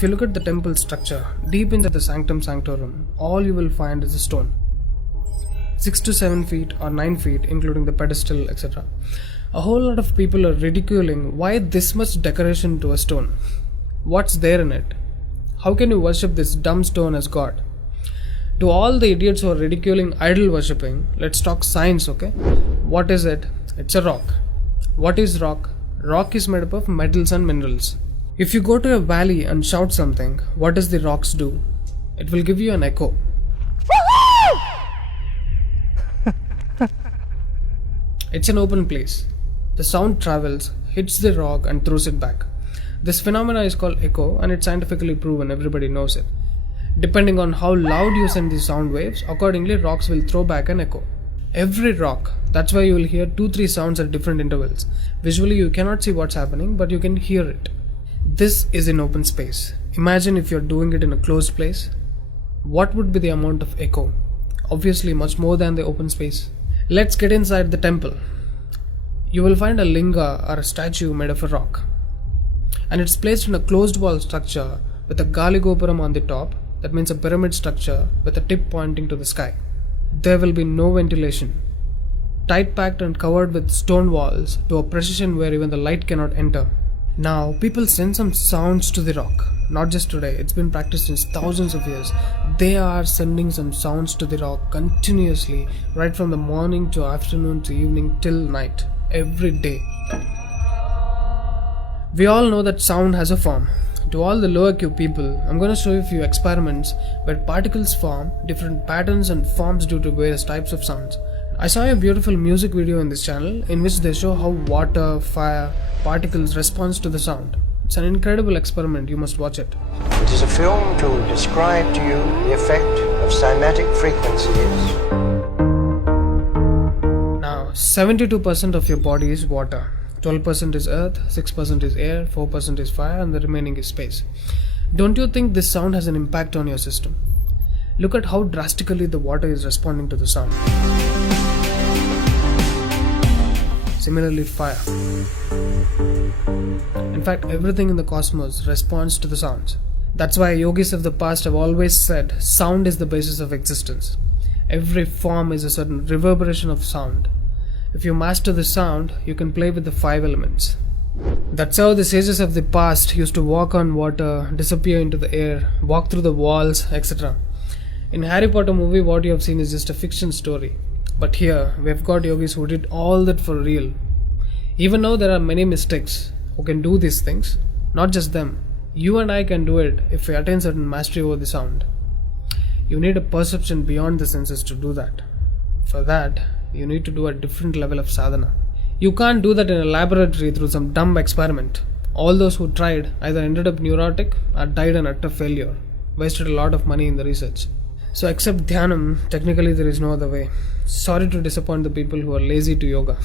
If you look at the temple structure, deep into the sanctum sanctorum, all you will find is a stone. 6 to 7 feet or 9 feet, including the pedestal, etc. A whole lot of people are ridiculing why this much decoration to a stone. What's there in it? How can you worship this dumb stone as God? To all the idiots who are ridiculing idol worshipping, let's talk science, okay? What is it? It's a rock. What is rock? Rock is made up of metals and minerals. If you go to a valley and shout something, what does the rocks do? It will give you an echo. It's an open place. The sound travels, hits the rock and throws it back. This phenomena is called echo and it's scientifically proven, everybody knows it. Depending on how loud you send the sound waves, accordingly rocks will throw back an echo. Every rock, that's why you will hear 2-3 sounds at different intervals. Visually you cannot see what's happening, but you can hear it. This is in open space. Imagine if you're doing it in a closed place. What would be the amount of echo? Obviously much more than the open space. Let's get inside the temple. You will find a linga or a statue made of a rock. And it's placed in a closed wall structure with a Galigopuram on the top. That means a pyramid structure with a tip pointing to the sky. There will be no ventilation. Tight packed and covered with stone walls to a precision where even the light cannot enter. Now, people send some sounds to the rock. Not just today, it's been practiced since thousands of years. They are sending some sounds to the rock continuously, right from the morning to afternoon to evening till night, every day. We all know that sound has a form. To all the lower IQ people, I'm going to show you a few experiments where particles form different patterns and forms due to various types of sounds. I saw a beautiful music video in this channel in which they show how water, fire, particles respond to the sound. It's an incredible experiment, you must watch it. It is a film to describe to you the effect of cymatic frequencies. Now, 72% of your body is water. 12% is earth, 6% is air, 4% is fire and the remaining is space. Don't you think this sound has an impact on your system? Look at how drastically the water is responding to the sound. Similarly, fire. In fact, everything in the cosmos responds to the sounds. That's why yogis of the past have always said sound is the basis of existence. Every form is a certain reverberation of sound. If you master the sound, you can play with the 5 elements. That's how the sages of the past used to walk on water, disappear into the air, walk through the walls, etc. In Harry Potter movie, what you have seen is just a fiction story. But here, we have got yogis who did all that for real. Even though there are many mystics who can do these things, not just them. You and I can do it if we attain certain mastery over the sound. You need a perception beyond the senses to do that. For that, you need to do a different level of sadhana. You can't do that in a laboratory through some dumb experiment. All those who tried either ended up neurotic or died an utter failure. Wasted a lot of money in the research. So except dhyanam, technically there is no other way. Sorry to disappoint the people who are lazy to yoga.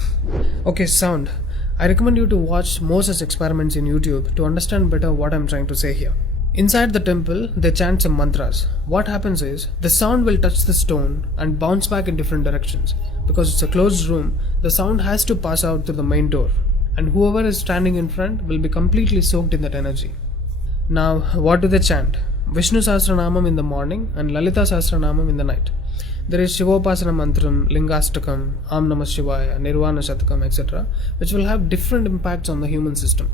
Okay, sound. I recommend you to watch more such experiments in YouTube to understand better what I'm trying to say here. Inside the temple, they chant some mantras. What happens is, the sound will touch the stone and bounce back in different directions. Because it's a closed room, the sound has to pass out through the main door. And whoever is standing in front will be completely soaked in that energy. Now, what do they chant? Vishnu Sahasranamam in the morning and Lalita Sahasranamam in the night. There is Shivopasana Mantram, Lingastakam, Am Namah Shivaya, Nirvana Shatakam, etc., which will have different impacts on the human system.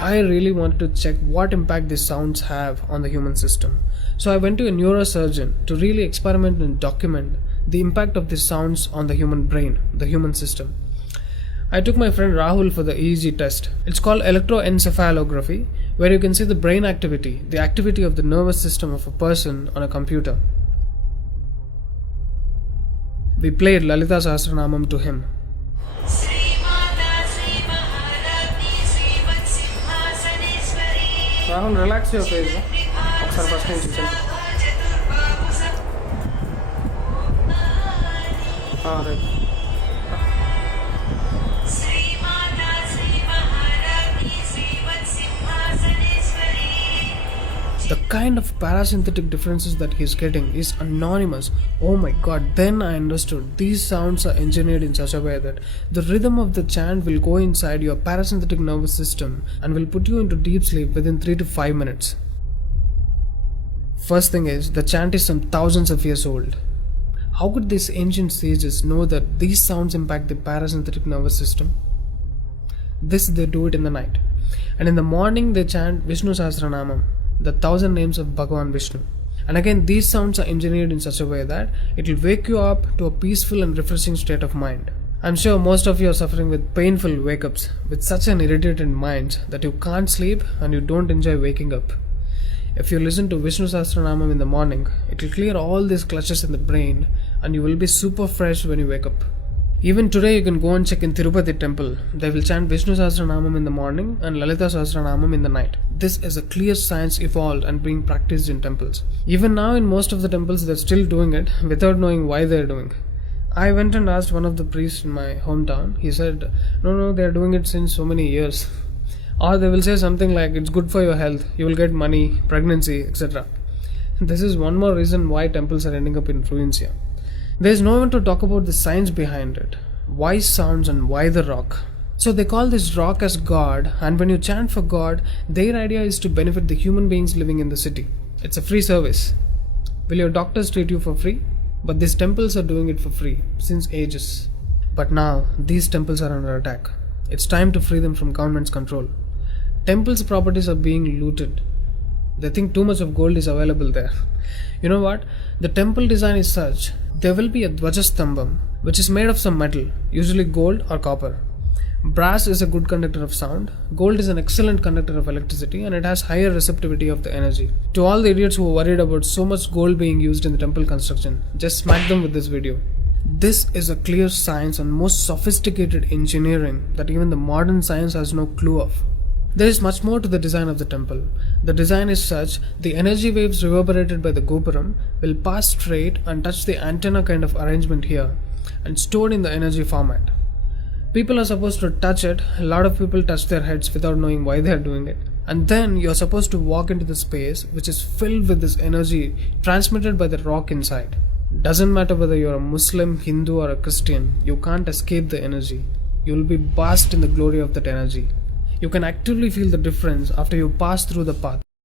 I really wanted to check what impact these sounds have on the human system. So I went to a neurosurgeon to really experiment and document the impact of these sounds on the human brain, the human system. I took my friend Rahul for the EEG test. It's called electroencephalography, where you can see the brain activity, the activity of the nervous system of a person on a computer. We played Lalita Sahasranamam to him. Rahul, relax your face. Right. The kind of parasympathetic differences that he's getting is anonymous. Oh my god, then I understood. These sounds are engineered in such a way that the rhythm of the chant will go inside your parasympathetic nervous system and will put you into deep sleep within 3 to 5 minutes. First thing is, the chant is some thousands of years old. How could these ancient sages know that these sounds impact the parasympathetic nervous system? They do it in the night. And in the morning they chant Vishnu Sahasranamam, the 1000 names of Bhagavan Vishnu. And again, these sounds are engineered in such a way that it will wake you up to a peaceful and refreshing state of mind. I'm sure most of you are suffering with painful wake-ups, with such an irritated mind that you can't sleep and you don't enjoy waking up. If you listen to Vishnu Sahasranamam in the morning, it will clear all these clutches in the brain and you will be super fresh when you wake up. Even today you can go and check in Tirupati temple. They will chant Vishnu Sahasranamam in the morning and Lalita Sahasranamam in the night. This is a clear science evolved and being practiced in temples. Even now in most of the temples they're still doing it without knowing why they're doing. I went and asked one of the priests in my hometown. He said, no, they're doing it since so many years. Or they will say something like, it's good for your health, you will get money, pregnancy, etc. This is one more reason why temples are ending up in ruins here. There is no one to talk about the science behind it. Why sounds and why the rock? So they call this rock as God, and when you chant for God, their idea is to benefit the human beings living in the city. It's a free service. Will your doctors treat you for free? But these temples are doing it for free since ages. But now these temples are under attack. It's time to free them from government's control. Temples' properties are being looted. They think too much of gold is available there. You know what? The temple design is such, there will be a Dvajastambam, which is made of some metal, usually gold or copper. Brass is a good conductor of sound, gold is an excellent conductor of electricity, and it has higher receptivity of the energy. To all the idiots who are worried about so much gold being used in the temple construction, just smack them with this video. This is a clear science and most sophisticated engineering that even the modern science has no clue of. There is much more to the design of the temple. The design is such, the energy waves reverberated by the gopuram will pass straight and touch the antenna kind of arrangement here and stored in the energy format. People are supposed to touch it. A lot of people touch their heads without knowing why they are doing it. And then you are supposed to walk into the space which is filled with this energy transmitted by the rock inside. Doesn't matter whether you are a Muslim, Hindu or a Christian, you can't escape the energy. You will be basked in the glory of that energy. You can actively feel the difference after you pass through the path.